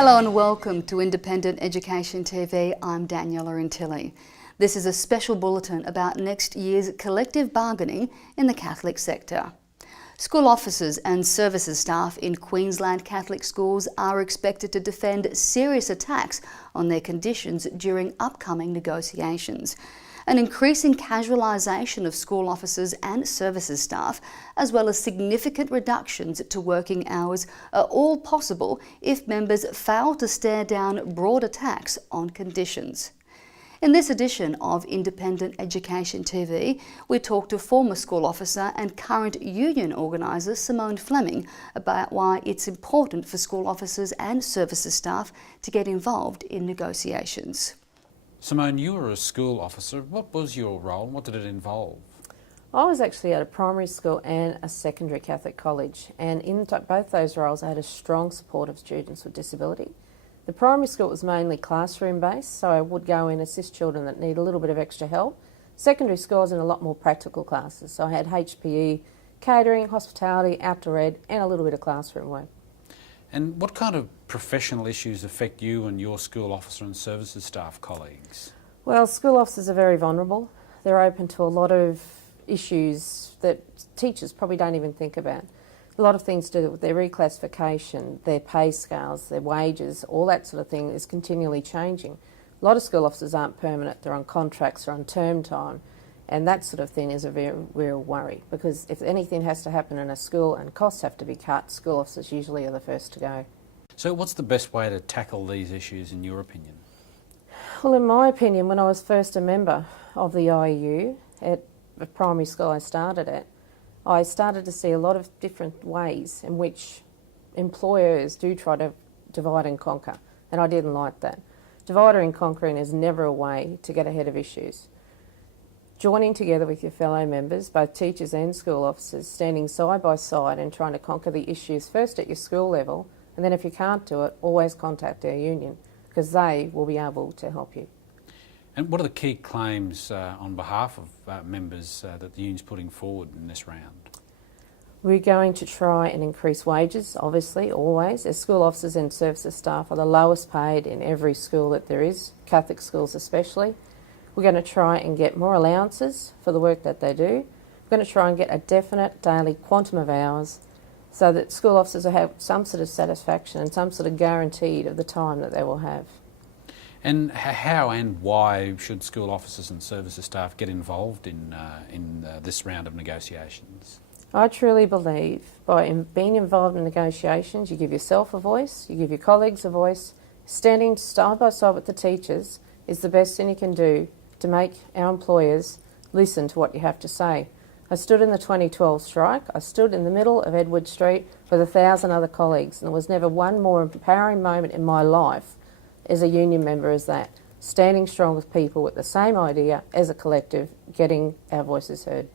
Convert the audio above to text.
Hello and welcome to Independent Education TV. I'm Daniela Intilli. This is a special bulletin about next year's collective bargaining in the Catholic sector. School officers and services staff in Queensland Catholic schools are expected to defend serious attacks on their conditions during upcoming negotiations. An increasing casualisation of school officers and services staff, as well as significant reductions to working hours, are all possible if members fail to stare down broad attacks on conditions. In this edition of Independent Education TV, we talk to former school officer and current union organiser Simone Fleming about why it's important for school officers and services staff to get involved in negotiations. Simone, you were a school officer. What was your role? What did it involve? I was actually at a primary school and a secondary Catholic college, and in both those roles I had a strong support of students with disability. The primary school was mainly classroom based, so I would go in and assist children that need a little bit of extra help. Secondary school I was in a lot more practical classes, so I had HPE, catering, hospitality, outdoor ed and a little bit of classroom work. And what kind of professional issues affect you and your school officer and services staff colleagues? Well, school officers are very vulnerable. They're open to a lot of issues that teachers probably don't even think about. A lot of things to do with their reclassification, their pay scales, their wages, all that sort of thing is continually changing. A lot of school officers aren't permanent, they're on contracts or on term time, and that sort of thing is a very real worry, because if anything has to happen in a school and costs have to be cut, school officers usually are the first to go. So what's the best way to tackle these issues in your opinion? Well, in my opinion, when I was first a member of the IEU at the primary school I started at, I started to see a lot of different ways in which employers do try to divide and conquer, and I didn't like that. Dividing and conquering is never a way to get ahead of issues. Joining together with your fellow members, both teachers and school officers, standing side by side and trying to conquer the issues first at your school level, and then if you can't do it, always contact our union, because they will be able to help you. And what are the key claims on behalf of members that the union's putting forward in this round? We're going to try and increase wages, obviously, always, as school officers and services staff are the lowest paid in every school that there is, Catholic schools especially. We're going to try and get more allowances for the work that they do. We're going to try and get a definite daily quantum of hours so that school officers will have some sort of satisfaction and some sort of guaranteed of the time that they will have. And how and why should school officers and services staff get involved in this round of negotiations? I truly believe by being involved in negotiations, you give yourself a voice, you give your colleagues a voice. Standing side by side with the teachers is the best thing you can do to make our employers listen to what you have to say. I stood in the 2012 strike, I stood in the middle of Edward Street with 1,000 other colleagues, and there was never one more empowering moment in my life as a union member as that, standing strong with people with the same idea as a collective, getting our voices heard.